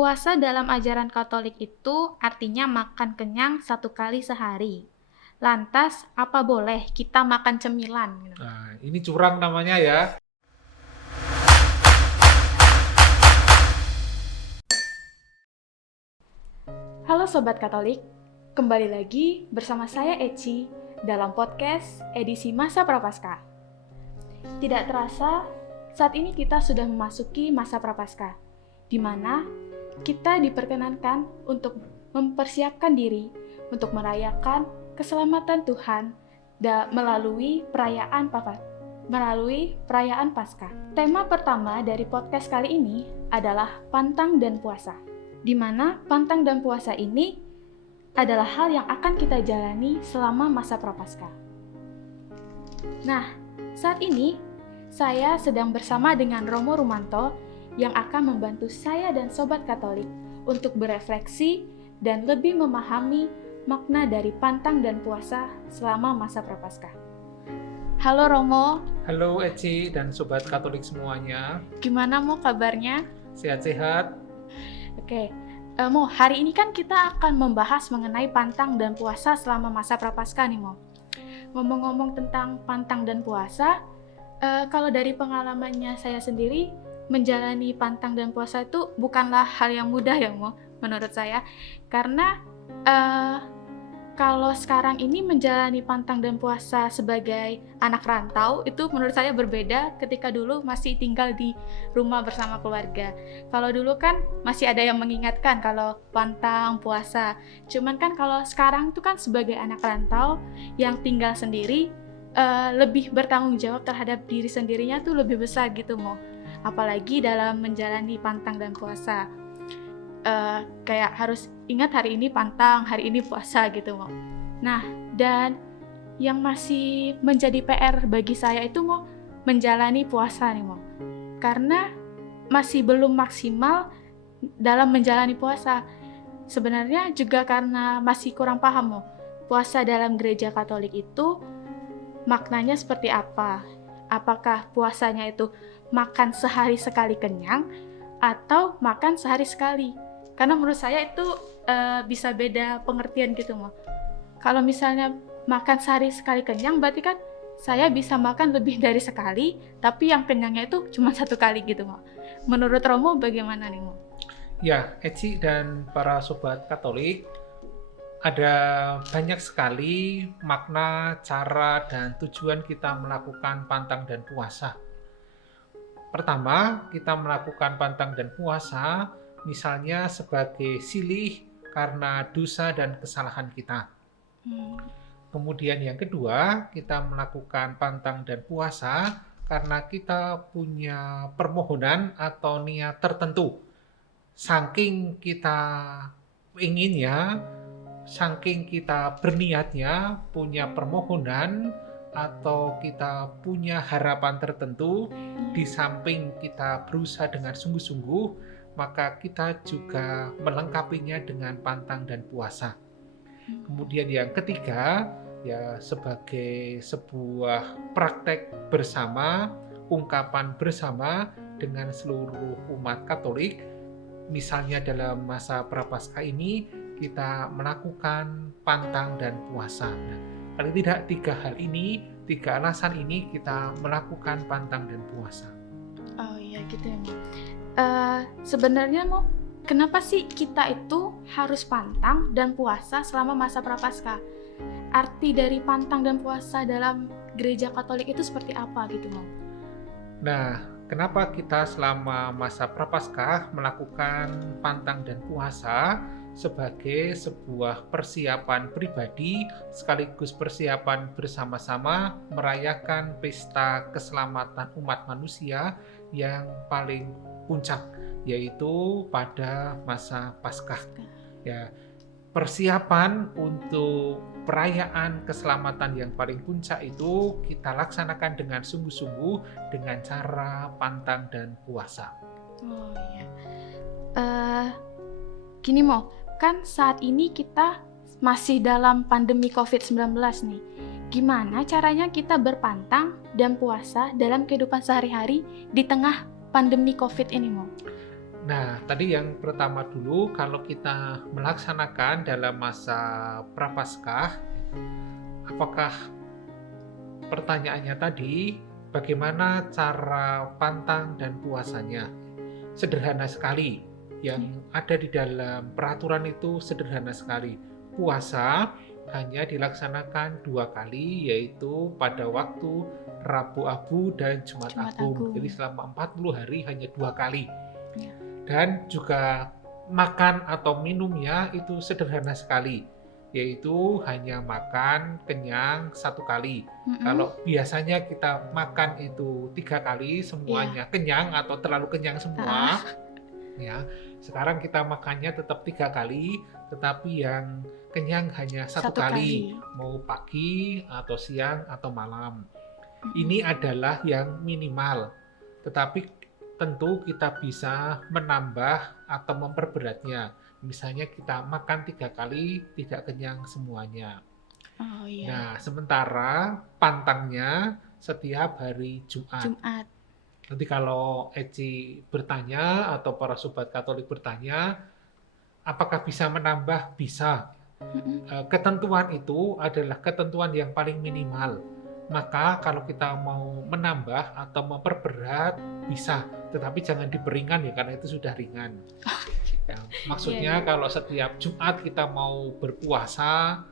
Puasa dalam ajaran Katolik itu artinya makan kenyang 1 kali sehari. Lantas, apa boleh kita makan cemilan? Nah, ini curang namanya ya. Halo Sobat Katolik, kembali lagi bersama saya Eci dalam podcast edisi Masa Prapaskah. Tidak terasa, saat ini kita sudah memasuki masa Prapaskah, di mana kita diperkenankan untuk mempersiapkan diri untuk merayakan keselamatan Tuhan melalui perayaan Paskah. Tema pertama dari podcast kali ini adalah pantang dan puasa, di mana pantang dan puasa ini adalah hal yang akan kita jalani selama masa Prapaskah. Nah, saat ini saya sedang bersama dengan Romo Rumanto yang akan membantu saya dan Sobat Katolik untuk berefleksi dan lebih memahami makna dari pantang dan puasa selama masa Prapaskah. Halo Romo. Halo Eci dan Sobat Katolik semuanya. Gimana Mo kabarnya? Sehat-sehat. Oke, Mo, hari ini kan kita akan membahas mengenai pantang dan puasa selama masa Prapaskah nih Mo. Ngomong-ngomong tentang pantang dan puasa, kalau dari pengalamannya saya sendiri, menjalani pantang dan puasa itu bukanlah hal yang mudah ya Mo, menurut saya. Karena kalau sekarang ini menjalani pantang dan puasa sebagai anak rantau, itu menurut saya berbeda ketika dulu masih tinggal di rumah bersama keluarga. Kalau dulu kan masih ada yang mengingatkan kalau pantang puasa. Cuman kan kalau sekarang itu kan sebagai anak rantau yang tinggal sendiri, lebih bertanggung jawab terhadap diri sendirinya tuh lebih besar gitu Mo. Apalagi dalam menjalani pantang dan puasa. Kayak harus ingat hari ini pantang, hari ini puasa gitu Mo. Nah, dan yang masih menjadi PR bagi saya itu Mo, menjalani puasa nih Mo. Karena masih belum maksimal dalam menjalani puasa. Sebenarnya juga karena masih kurang paham Mo. Puasa dalam gereja Katolik itu maknanya seperti apa? Apakah puasanya itu makan sehari sekali kenyang atau makan sehari sekali? Karena menurut saya itu bisa beda pengertian gitu Mo. Kalau misalnya makan sehari sekali kenyang, berarti kan saya bisa makan lebih dari sekali, tapi yang kenyangnya itu cuma 1 kali gitu Mo. Menurut Romo bagaimana nih Mo? Ya, Eci dan para Sobat Katolik, ada banyak sekali makna, cara, dan tujuan kita melakukan pantang dan puasa. Pertama, kita melakukan pantang dan puasa misalnya sebagai silih karena dosa dan kesalahan kita. Kemudian yang kedua, kita melakukan pantang dan puasa karena kita punya permohonan atau niat tertentu. Saking kita inginnya, saking kita berniatnya, punya permohonan atau kita punya harapan tertentu, di samping kita berusaha dengan sungguh-sungguh, maka kita juga melengkapinya dengan pantang dan puasa. Kemudian yang ketiga, ya sebagai sebuah praktek bersama, ungkapan bersama dengan seluruh umat Katolik, misalnya dalam masa Prapaskah ini kita melakukan pantang dan puasa. Nah, paling tidak 3 hal ini, 3 alasan ini kita melakukan pantang dan puasa. Oh iya gitu ya Mo. Sebenarnya Mo, kenapa sih kita itu harus pantang dan puasa selama masa Prapaskah? Arti dari pantang dan puasa dalam gereja Katolik itu seperti apa gitu Mo? Nah, kenapa kita selama masa Prapaskah melakukan pantang dan puasa sebagai sebuah persiapan pribadi sekaligus persiapan bersama-sama merayakan pesta keselamatan umat manusia yang paling puncak, yaitu pada masa Paskah. Ya, persiapan untuk perayaan keselamatan yang paling puncak itu kita laksanakan dengan sungguh-sungguh dengan cara pantang dan puasa. Oh iya. Gini Mo, kan saat ini kita masih dalam pandemi COVID-19 nih. Gimana caranya kita berpantang dan puasa dalam kehidupan sehari-hari di tengah pandemi COVID ini Mo? Nah, tadi yang pertama dulu, kalau kita melaksanakan dalam masa Prapaskah, apakah pertanyaannya tadi, bagaimana cara pantang dan puasanya? Sederhana sekali. Yang ada di dalam peraturan itu sederhana sekali. Puasa hanya dilaksanakan 2 kali, yaitu pada waktu Rabu Abu dan Jumat Agung. Jadi selama 40 hari hanya 2 kali. Ya. Dan juga makan atau minumnya itu sederhana sekali, yaitu hanya makan kenyang 1 kali. Kalau biasanya kita makan itu 3 kali semuanya kenyang atau terlalu kenyang semua, ya. Sekarang kita makannya tetap 3 kali, tetapi yang kenyang hanya 1 kali, mau pagi atau siang atau malam. Ini adalah yang minimal, tetapi tentu kita bisa menambah atau memperberatnya. Misalnya kita makan 3 kali, tidak kenyang semuanya. Nah, sementara pantangnya setiap hari Jumat. Nanti kalau Eci bertanya atau para sobat Katolik bertanya, apakah bisa menambah? Bisa. Ketentuan itu adalah ketentuan yang paling minimal. Maka kalau kita mau menambah atau memperberat, bisa. Tetapi jangan diperingan ya, karena itu sudah ringan. Ya, maksudnya kalau setiap Jumat kita mau berpuasa,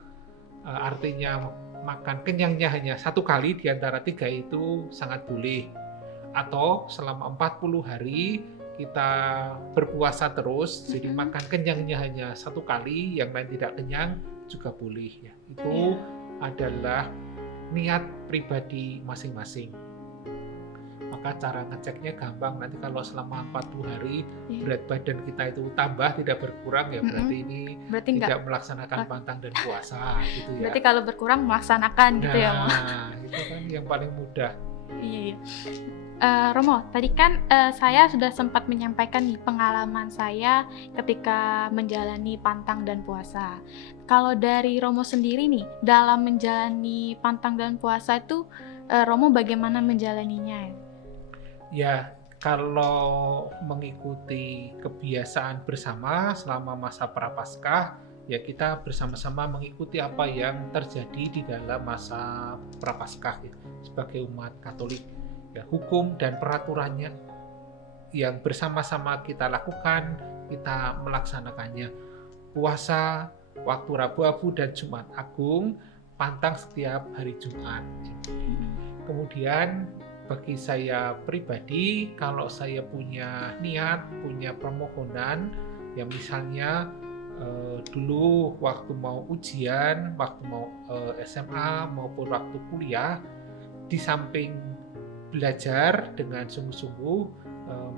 artinya makan kenyangnya hanya 1 kali di antara 3 itu sangat boleh. Atau selama 40 hari kita berpuasa terus, jadi makan kenyangnya hanya 1 kali, yang lain tidak kenyang juga boleh. Ya, itu adalah niat pribadi masing-masing. Maka cara ngeceknya gampang. Nanti kalau selama 40 hari berat badan kita itu tambah tidak berkurang, ya berarti ini tidak melaksanakan pantang dan puasa gitu ya. Berarti kalau berkurang melaksanakan gitu ya, Mo. Nah, itu kan yang paling mudah. Iya. Romo, tadi kan saya sudah sempat menyampaikan nih pengalaman saya ketika menjalani pantang dan puasa. Kalau dari Romo sendiri nih, dalam menjalani pantang dan puasa itu, Romo bagaimana menjalaninya? Ya, kalau mengikuti kebiasaan bersama selama masa Prapaskah, ya kita bersama-sama mengikuti apa yang terjadi di dalam masa Prapaskah ya, sebagai umat Katolik. Ya, hukum dan peraturannya yang bersama-sama kita lakukan, kita melaksanakannya. Puasa waktu Rabu Abu dan Jumat Agung, pantang setiap hari Jumat. Kemudian bagi saya pribadi, kalau saya punya niat, punya permohonan, ya misalnya dulu waktu mau ujian, waktu mau SMA maupun waktu kuliah, di samping belajar dengan sungguh-sungguh,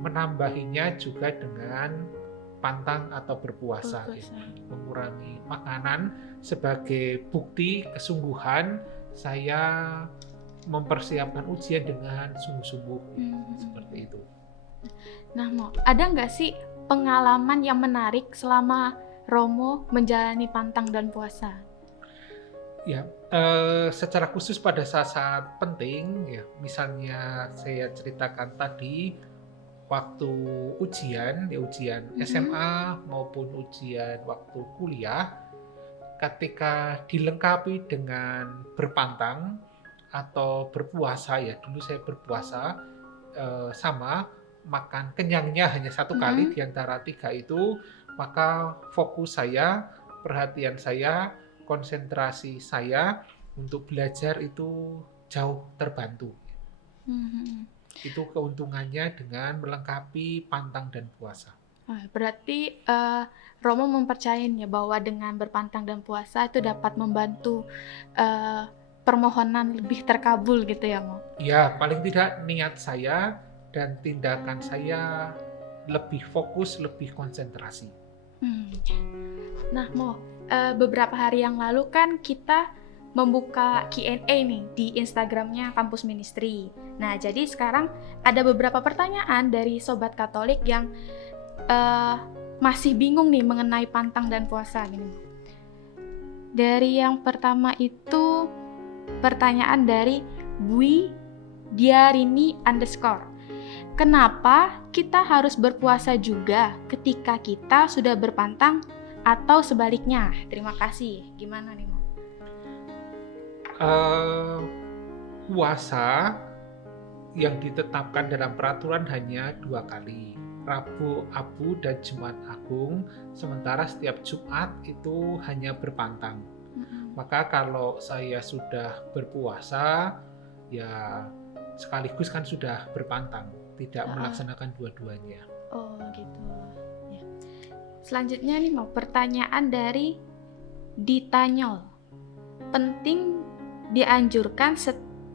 menambahinya juga dengan pantang atau berpuasa. Gitu. Mengurangi makanan sebagai bukti kesungguhan saya mempersiapkan ujian dengan sungguh-sungguh. Seperti itu. Nah, Mo, ada nggak sih pengalaman yang menarik selama Romo menjalani pantang dan puasa? Ya, secara khusus pada saat-saat penting, ya, misalnya saya ceritakan tadi waktu ujian, ya ujian SMA maupun ujian waktu kuliah, ketika dilengkapi dengan berpantang atau berpuasa, ya dulu saya berpuasa sama makan kenyangnya hanya 1 kali di antara 3 itu, maka fokus saya, perhatian saya, konsentrasi saya untuk belajar itu jauh terbantu. Itu keuntungannya dengan melengkapi pantang dan puasa. Berarti Romo mempercayai ya bahwa dengan berpantang dan puasa itu dapat membantu permohonan lebih terkabul gitu ya, Mo? Ya, paling tidak niat saya dan tindakan saya lebih fokus, lebih konsentrasi. Nah, Mo, beberapa hari yang lalu kan kita membuka Q&A nih di Instagramnya Kampus Ministry. Nah, jadi sekarang ada beberapa pertanyaan dari Sobat Katolik yang masih bingung nih mengenai pantang dan puasa. Gini. Dari yang pertama itu pertanyaan dari Bui Diarini _. kenapa kita harus berpuasa juga ketika kita sudah berpantang atau sebaliknya? Terima kasih. Gimana nih, Mo? Puasa yang ditetapkan dalam peraturan hanya 2 kali, Rabu Abu dan Jumat Agung, sementara setiap Jumat itu hanya berpantang. Maka kalau saya sudah berpuasa, ya sekaligus kan sudah berpantang, tidak melaksanakan dua-duanya. Oh gitu. Ya. Selanjutnya nih mau pertanyaan dari Ditanyol. Penting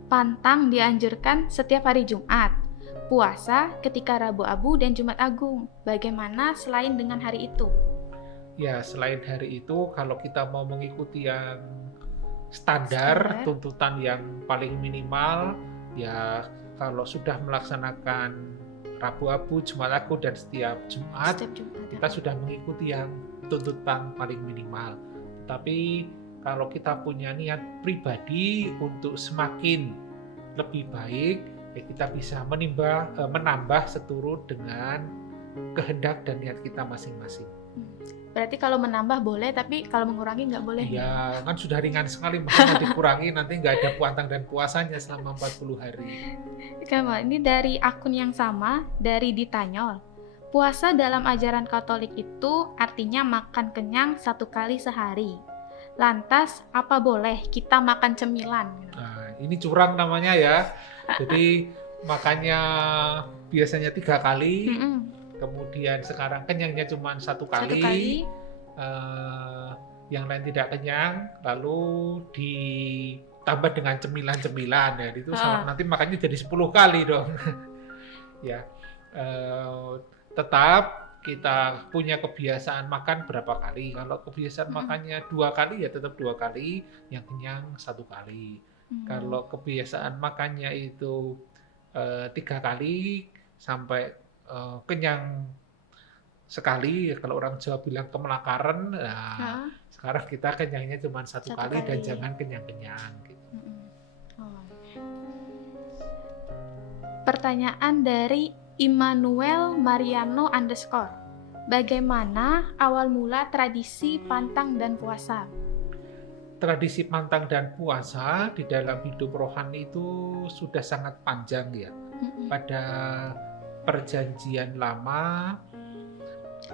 pantang dianjurkan setiap hari Jumat. Puasa ketika Rabu Abu dan Jumat Agung. Bagaimana selain dengan hari itu? Ya, selain hari itu, kalau kita mau mengikuti yang standar, tuntutan yang paling minimal, ya kalau sudah melaksanakan Rabu Abu, Jumat Agung, dan setiap Jumat, kita sudah mengikuti yang tuntutan paling minimal. Tapi kalau kita punya niat pribadi untuk semakin lebih baik, ya kita bisa menambah seturut dengan kehendak dan niat kita masing-masing. Berarti kalau menambah boleh, tapi kalau mengurangi nggak boleh? Iya, kan sudah ringan sekali, makanya dikurangi, nanti nggak ada pantang dan puasanya selama 40 hari. Ini dari akun yang sama, dari Ditanyol. Puasa dalam ajaran Katolik itu artinya makan kenyang 1 kali sehari. Lantas, apa boleh kita makan cemilan? Nah, ini curang namanya ya. Jadi makannya biasanya 3 kali, kemudian sekarang kenyangnya cuma 1 kali. Yang lain tidak kenyang, lalu ditambah dengan cemilan-cemilan ya. Itu nanti makannya jadi 10 kali dong. Ya, tetap kita punya kebiasaan makan berapa kali. Kalau kebiasaan makannya 2 kali ya tetap 2 kali, yang kenyang 1 kali. Kalau kebiasaan makannya itu 3 kali sampai kenyang sekali, kalau orang Jawa bilang kemelakaran, sekarang kita kenyangnya cuma 1 kali dan jangan kenyang-kenyang. Gitu. Pertanyaan dari Immanuel Mariano _ bagaimana awal mula tradisi pantang dan puasa? Tradisi pantang dan puasa di dalam hidup rohani itu sudah sangat panjang ya. Pada Perjanjian Lama,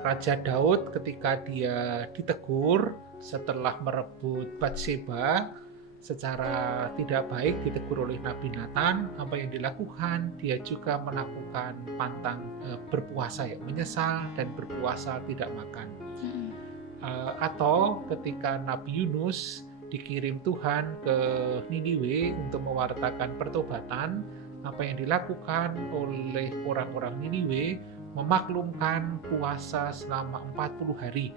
Raja Daud ketika dia ditegur setelah merebut Batseba secara tidak baik, ditegur oleh Nabi Nathan, apa yang dilakukan? Dia juga melakukan pantang berpuasa ya, menyesal dan berpuasa tidak makan. Atau ketika Nabi Yunus dikirim Tuhan ke Niniwe untuk mewartakan pertobatan, apa yang dilakukan oleh orang-orang Niniwe? Memaklumkan puasa selama 40 hari,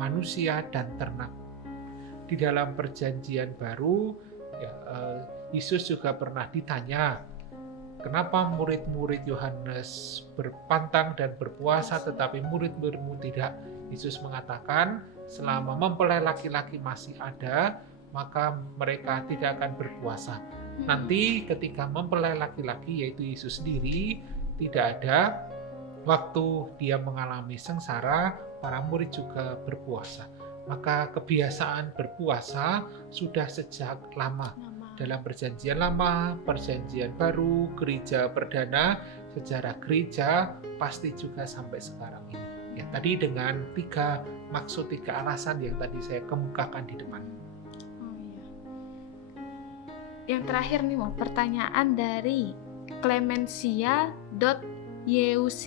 manusia dan ternak. Di dalam Perjanjian Baru, ya, Yesus juga pernah ditanya, kenapa murid-murid Yohanes berpantang dan berpuasa, tetapi murid-muridmu tidak? Yesus mengatakan, selama mempelai laki-laki masih ada, maka mereka tidak akan berpuasa. Nanti ketika mempelai laki-laki, yaitu Yesus sendiri, tidak ada, waktu dia mengalami sengsara, para murid juga berpuasa. Maka kebiasaan berpuasa sudah sejak lama. Dalam Perjanjian Lama, Perjanjian Baru, Gereja Perdana, sejarah gereja pasti juga sampai sekarang ini. Ya, tadi dengan 3 alasan yang tadi saya kemukakan di depan. Yang terakhir nih, mau pertanyaan dari Clemencia.yuc.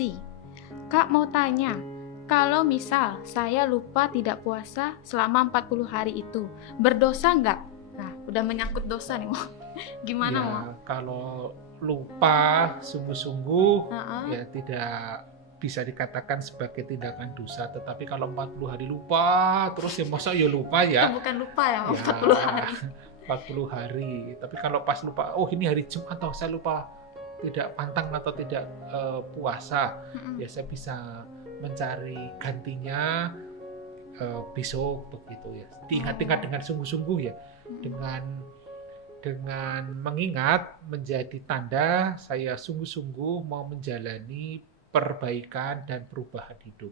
Kak mau tanya, kalau misal saya lupa tidak puasa selama 40 hari itu, berdosa nggak? Nah, udah menyangkut dosa nih, Mo. Gimana, ya, Mo? Kalau lupa sungguh-sungguh, ya tidak bisa dikatakan sebagai tindakan dosa. Tetapi kalau 40 hari lupa, terus ya masa ya lupa ya? Itu bukan lupa ya, Mo, ya 40 hari. 40 hari. Tapi kalau pas lupa, oh ini hari Jumat atau saya lupa tidak pantang atau tidak puasa, ya saya bisa mencari gantinya besok begitu ya. Diingat-ingat dengan sungguh-sungguh ya, dengan dengan mengingat menjadi tanda saya sungguh-sungguh mau menjalani perbaikan dan perubahan hidup.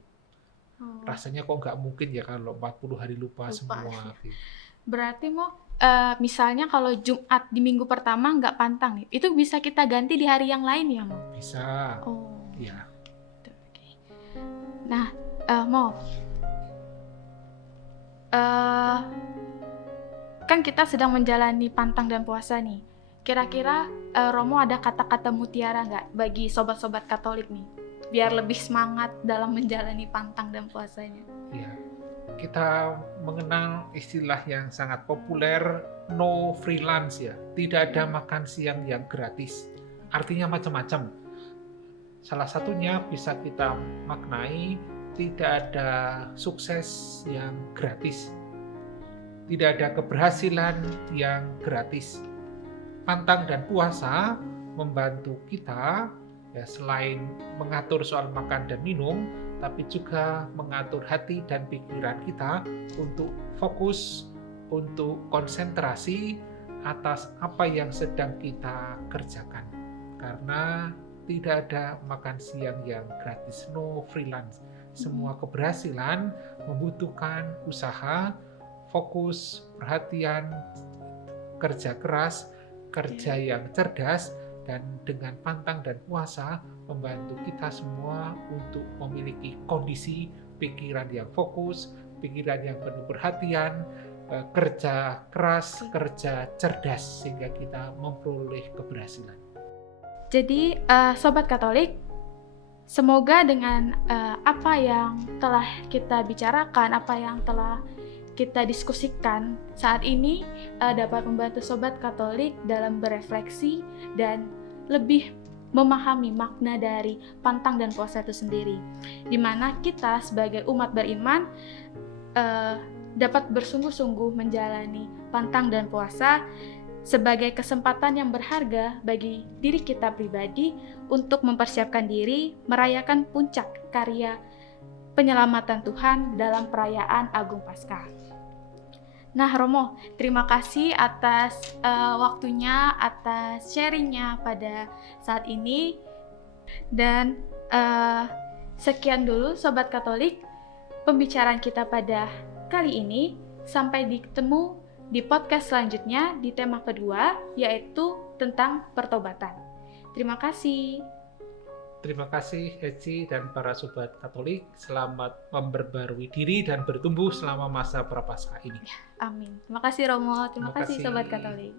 Rasanya kok nggak mungkin ya kalau 40 hari lupa semua. Gitu. Berarti misalnya kalau Jumat di minggu pertama nggak pantang nih, itu bisa kita ganti di hari yang lain ya, Mo? Bisa. Ya. Nah, Mo, kan kita sedang menjalani pantang dan puasa nih. Kira-kira Romo ada kata-kata mutiara nggak bagi sobat-sobat Katolik nih, biar lebih semangat dalam menjalani pantang dan puasanya? Ya. Kita mengenal istilah yang sangat populer, no freelance ya. Tidak ada makan siang yang gratis. Artinya macam-macam. Salah satunya bisa kita maknai tidak ada sukses yang gratis. Tidak ada keberhasilan yang gratis. Pantang dan puasa membantu kita ya, selain mengatur soal makan dan minum, tapi juga mengatur hati dan pikiran kita untuk fokus, untuk konsentrasi atas apa yang sedang kita kerjakan. Karena tidak ada makan siang yang gratis, no freelance. Semua keberhasilan membutuhkan usaha, fokus, perhatian, kerja keras, kerja yang cerdas, dan dengan pantang dan puasa membantu kita semua untuk memiliki kondisi pikiran yang fokus, pikiran yang penuh perhatian, kerja keras, kerja cerdas, sehingga kita memperoleh keberhasilan. Jadi, Sobat Katolik, semoga dengan apa yang telah kita bicarakan, apa yang telah kita diskusikan saat ini dapat membantu Sobat Katolik dalam berefleksi dan lebih memahami makna dari pantang dan puasa itu sendiri, di mana kita sebagai umat beriman dapat bersungguh-sungguh menjalani pantang dan puasa sebagai kesempatan yang berharga bagi diri kita pribadi untuk mempersiapkan diri merayakan puncak karya penyelamatan Tuhan dalam perayaan Agung Paskah. Nah, Romo, terima kasih atas waktunya, atas sharingnya pada saat ini. Dan sekian dulu Sobat Katolik pembicaraan kita pada kali ini. Sampai ditemu di podcast selanjutnya di tema kedua, yaitu tentang pertobatan. Terima kasih. Terima kasih Eci dan para Sobat Katolik. Selamat memperbarui diri dan bertumbuh selama masa Prapaskah ini. Amin. Terima kasih Romo, terima kasih Sobat Katolik.